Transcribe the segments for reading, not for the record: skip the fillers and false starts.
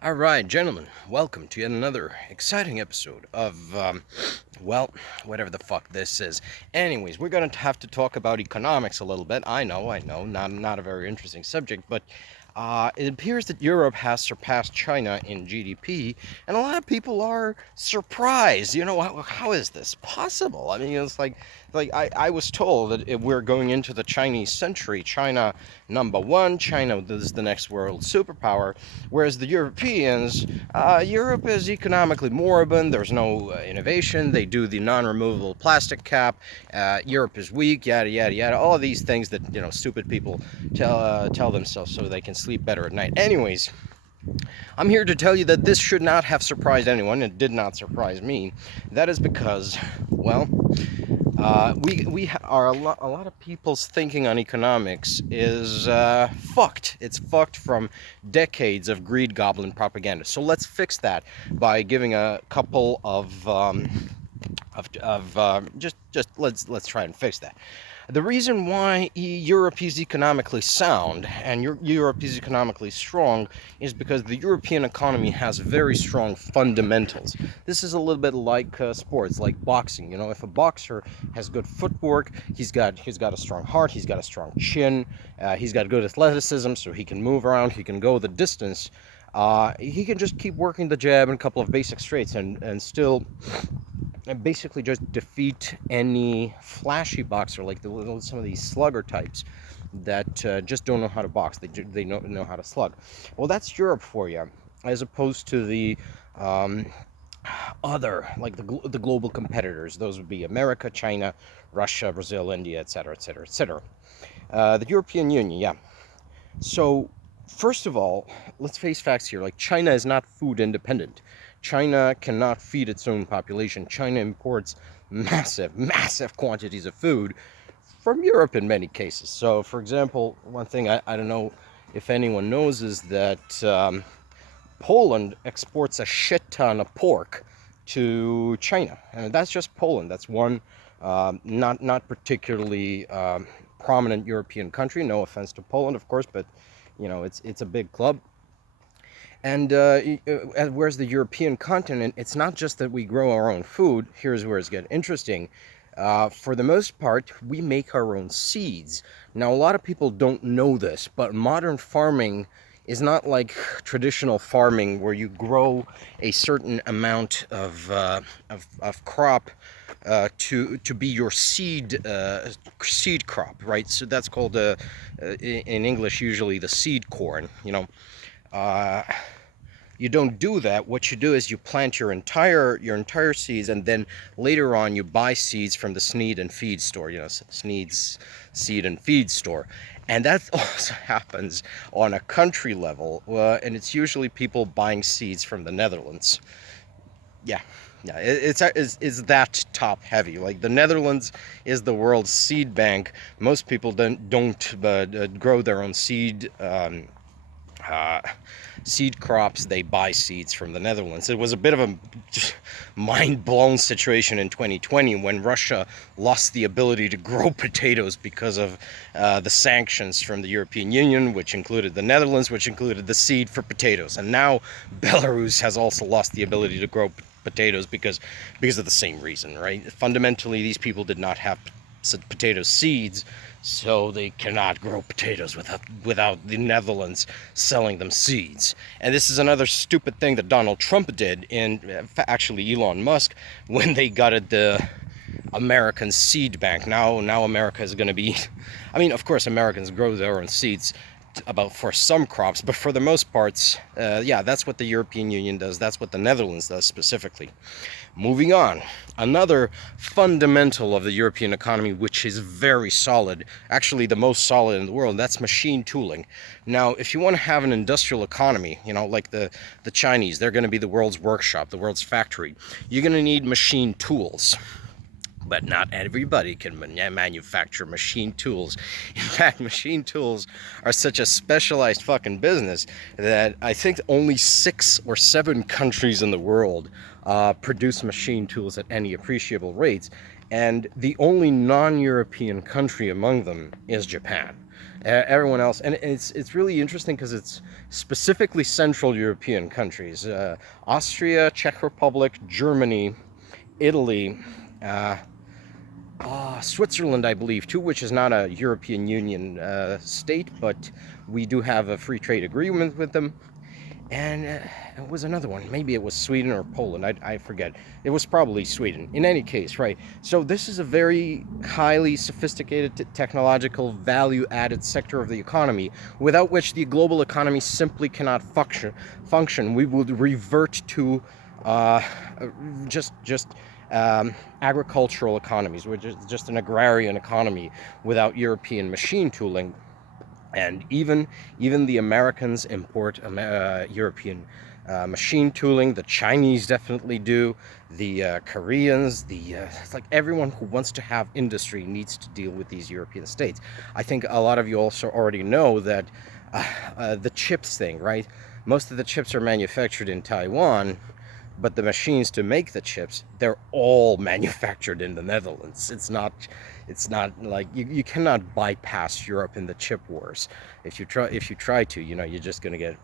All right, gentlemen, welcome to yet another exciting episode of, whatever the fuck this is. Anyways, we're going to have to talk about economics a little bit. I know, not a very interesting subject, but it appears that Europe has surpassed China in GDP, and a lot of people are surprised. How is this possible? I mean, it's like I was told that if we're going into the Chinese century, China number one, China is the next world superpower, whereas the Europeans, Europe is economically moribund. There's no innovation. They do the non-removable plastic cap. Europe is weak. Yada yada yada. All of these things that stupid people tell themselves so they can sleep better at night. Anyways, I'm here to tell you that this should not have surprised anyone. It did not surprise me. That is because, well, we are a lot of people's thinking on economics is fucked. It's fucked from decades of greed goblin propaganda. So let's fix that by giving a couple of just let's try and fix that. The reason why Europe is economically sound and Europe is economically strong is because the European economy has very strong fundamentals. This is a little bit like sports, like boxing. If a boxer has good footwork, he's got a strong heart, he's got a strong chin, he's got good athleticism, so he can move around, he can go the distance. He can just keep working the jab and a couple of basic straights and still basically just defeat any flashy boxer like some of these slugger types that just don't know how to box. They don't know how to slug. Well, that's Europe for you, as opposed to the other, like the global competitors. Those would be America, China, Russia, Brazil, India, etc., etc., etc. The European Union, yeah. So, first of all, let's face facts here. Like, China is not food independent. China cannot feed its own population. China imports massive quantities of food from Europe in many cases. So, for example, one thing I don't know if anyone knows is that Poland exports a shit ton of pork to China. And that's just Poland. That's one not particularly prominent European country. No offense to Poland, of course, but it's a big club. And whereas the European continent, it's not just that we grow our own food. Here's where it's getting interesting. For the most part, we make our own seeds. Now, a lot of people don't know this, but modern farming is not like traditional farming where you grow a certain amount of crop to be your seed crop, right? So that's called in English usually the seed corn. Uh, you don't do that. What you do is you plant your entire seeds, and then later on you buy seeds from the Sneed and Feed store. Sneed's Seed and Feed store, and that also happens on a country level, and it's usually people buying seeds from the Netherlands. Yeah. Yeah, it's that top heavy. Like, the Netherlands is the world's seed bank. Most people don't grow their own uh, seed crops. They buy seeds from the Netherlands. It was a bit of a mind-blown situation in 2020 when Russia lost the ability to grow potatoes because of the sanctions from the European Union, which included the Netherlands, which included the seed for potatoes. And now Belarus has also lost the ability to grow potatoes because of the same reason, right? Fundamentally, these people did not have potato seeds, so they cannot grow potatoes without the Netherlands selling them seeds. And this is another stupid thing that Donald Trump did, and actually Elon Musk, when they gutted the American seed bank. Now America is going to be, I mean, of course Americans grow their own seeds about for some crops, but for the most parts, yeah, that's what the European Union does. That's what the Netherlands does specifically. Moving on, another fundamental of the European economy, which is very solid, actually the most solid in the world, that's machine tooling. Now, if you want to have an industrial economy, like the Chinese, they're going to be the world's workshop, the world's factory. You're going to need machine tools. But not everybody can manufacture machine tools. In fact, machine tools are such a specialized fucking business that I think only 6 or 7 countries in the world produce machine tools at any appreciable rates. And the only non-European country among them is Japan. Everyone else, and it's really interesting because it's specifically Central European countries: Austria, Czech Republic, Germany, Italy, uh, Switzerland, I believe, too, which is not a European Union state, but we do have a free trade agreement with them. And it was another one. Maybe it was Sweden or Poland. I forget. It was probably Sweden. In any case, right? So this is a very highly sophisticated technological value-added sector of the economy, without which the global economy simply cannot function. We would revert to just agricultural economies, which is just an agrarian economy without European machine tooling. And even the Americans import European machine tooling. The Chinese definitely do. The Koreans, it's like everyone who wants to have industry needs to deal with these European states. I think a lot of you also already know that the chips thing, right? Most of the chips are manufactured in Taiwan, but the machines to make the chips, they're all manufactured in the Netherlands. It's not like you cannot bypass Europe in the chip wars. If you try to, you're just going to get,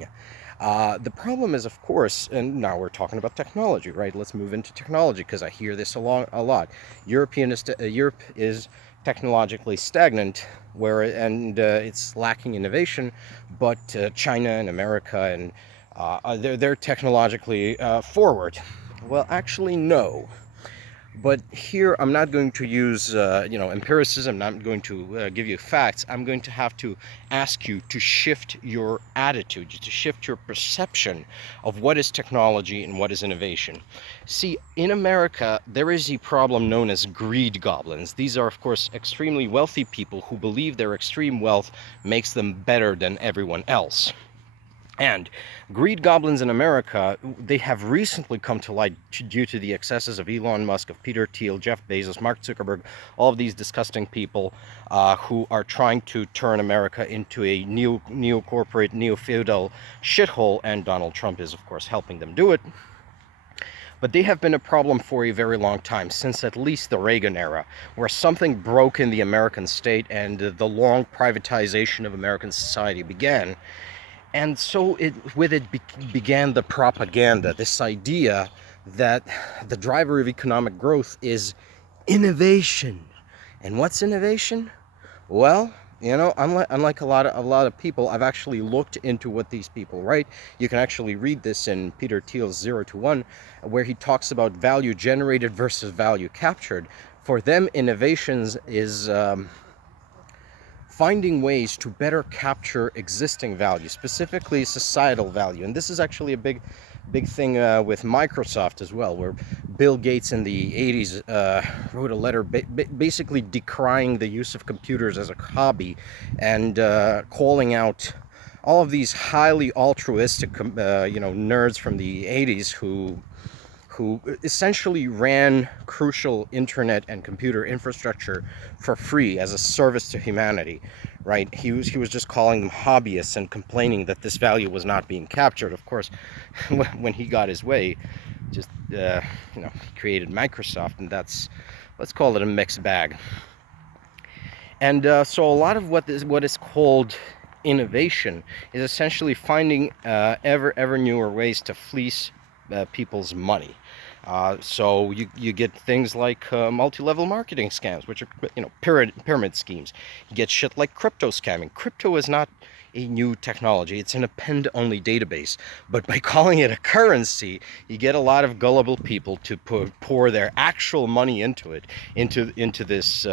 yeah. The problem is, of course, and now we're talking about technology, right? Let's move into technology, because I hear this a lot. Europe is technologically stagnant, it's lacking innovation, but China and America and they're technologically forward. Well, actually, no. But here, I'm not going to use, empiricism. I'm not going to give you facts. I'm going to have to ask you to shift your attitude, to shift your perception of what is technology and what is innovation. See, in America, there is a problem known as greed goblins. These are, of course, extremely wealthy people who believe their extreme wealth makes them better than everyone else. And greed goblins in America, they have recently come to light due to the excesses of Elon Musk, of Peter Thiel, Jeff Bezos, Mark Zuckerberg, all of these disgusting people who are trying to turn America into a neo-corporate, neo-feudal shithole, and Donald Trump is, of course, helping them do it. But they have been a problem for a very long time, since at least the Reagan era, where something broke in the American state and the long privatization of American society began. And so began the propaganda, this idea that the driver of economic growth is innovation. And what's innovation? Well, unlike a lot of people, I've actually looked into what these people write. You can actually read this in Peter Thiel's 0 to 1, where he talks about value generated versus value captured. For them, innovations is finding ways to better capture existing value, specifically societal value. And this is actually a big thing with Microsoft as well, where Bill Gates in the 80s wrote a letter basically decrying the use of computers as a hobby and calling out all of these highly altruistic nerds from the 80s who essentially ran crucial internet and computer infrastructure for free as a service to humanity, right? He was just calling them hobbyists and complaining that this value was not being captured. Of course, when he got his way, just he created Microsoft, and let's call it a mixed bag. And so a lot of what is called innovation is essentially finding ever newer ways to fleece people's money. So you get things like multi-level marketing scams, which are pyramid schemes. You get shit like crypto scamming. Crypto is not a new technology. It's an append-only database. But by calling it a currency, you get a lot of gullible people to pour their actual money into this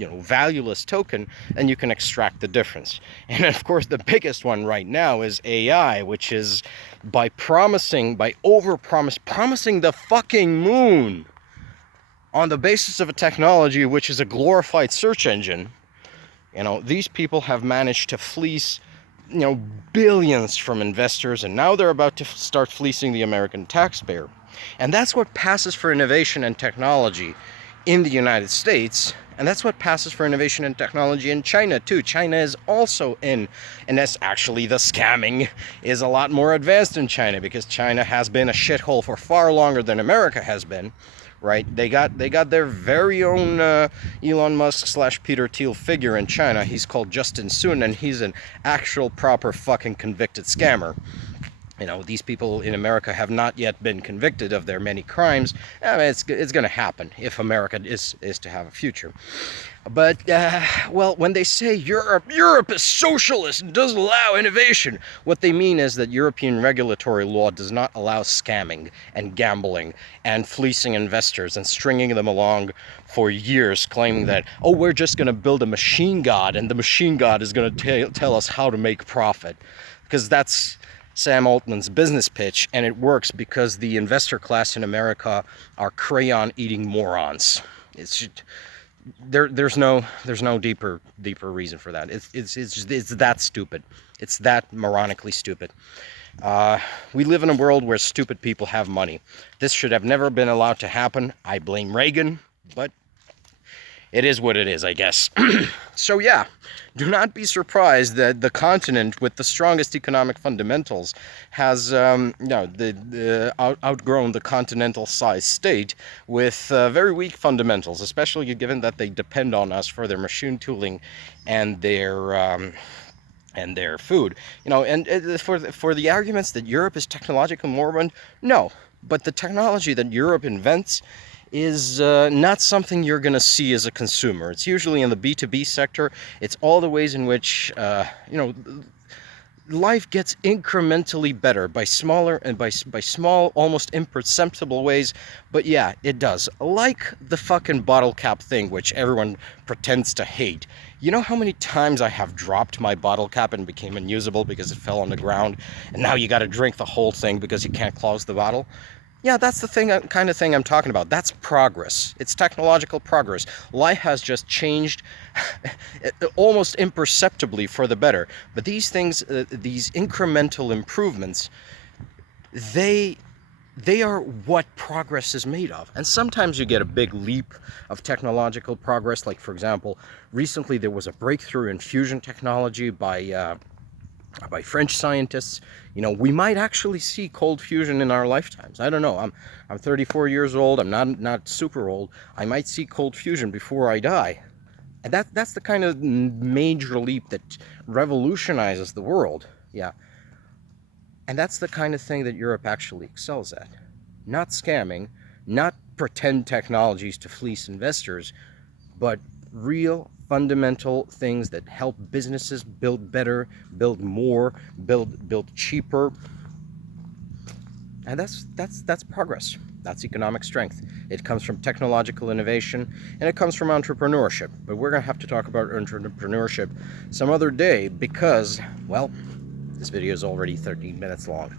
valueless token, and you can extract the difference. And of course, the biggest one right now is AI, which is promising the fucking moon on the basis of a technology which is a glorified search engine. These people have managed to fleece, billions from investors, and now they're about to start fleecing the American taxpayer. And that's what passes for innovation and technology in the United States, and that's what passes for innovation and technology in China too. China is also in, and that's actually the scamming is a lot more advanced in China, because China has been a shithole for far longer than America has been, right? They got their very own Elon Musk / Peter Thiel figure in China. He's called Justin Sun, and he's an actual proper fucking convicted scammer. You know, these people in America have not yet been convicted of their many crimes. I mean, it's going to happen if America is to have a future. But, well, when they say Europe is socialist and doesn't allow innovation, what they mean is that European regulatory law does not allow scamming and gambling and fleecing investors and stringing them along for years, claiming that, oh, we're just going to build a machine god and the machine god is going to tell us how to make profit. Because that's Sam Altman's business pitch, and it works because the investor class in America are crayon-eating morons. It's there's no deeper reason for that. It's that stupid. It's that moronically stupid. We live in a world where stupid people have money. This should have never been allowed to happen. I blame Reagan, but it is what it is, I guess. So yeah, do not be surprised that the continent with the strongest economic fundamentals has outgrown the continental-sized state with very weak fundamentals, especially given that they depend on us for their machine tooling and their food. You know, and for the arguments that Europe is technologically moribund, no. But the technology that Europe invents is not something you're going to see as a consumer. It's usually in the B2B sector. It's all the ways in which, life gets incrementally better by smaller and by small, almost imperceptible ways. But yeah, it does. Like the fucking bottle cap thing, which everyone pretends to hate. You know how many times I have dropped my bottle cap and became unusable because it fell on the ground, and now you got to drink the whole thing because you can't close the bottle? Yeah, that's the kind of thing I'm talking about. That's progress. It's technological progress. Life has just changed almost imperceptibly for the better. But these things, these incremental improvements, they are what progress is made of. And sometimes you get a big leap of technological progress. Like, for example, recently there was a breakthrough in fusion technology by French scientists. You know, we might actually see cold fusion in our lifetimes. I don't know. I'm 34 years old. I'm not super old. I might see cold fusion before I die. And that's the kind of major leap that revolutionizes the world. Yeah. And that's the kind of thing that Europe actually excels at. Not scamming, not pretend technologies to fleece investors, but real fundamental things that help businesses build better, build more, build cheaper. And that's progress. That's economic strength. It comes from technological innovation, and it comes from entrepreneurship. But we're going to have to talk about entrepreneurship some other day because, well, this video is already 13 minutes long.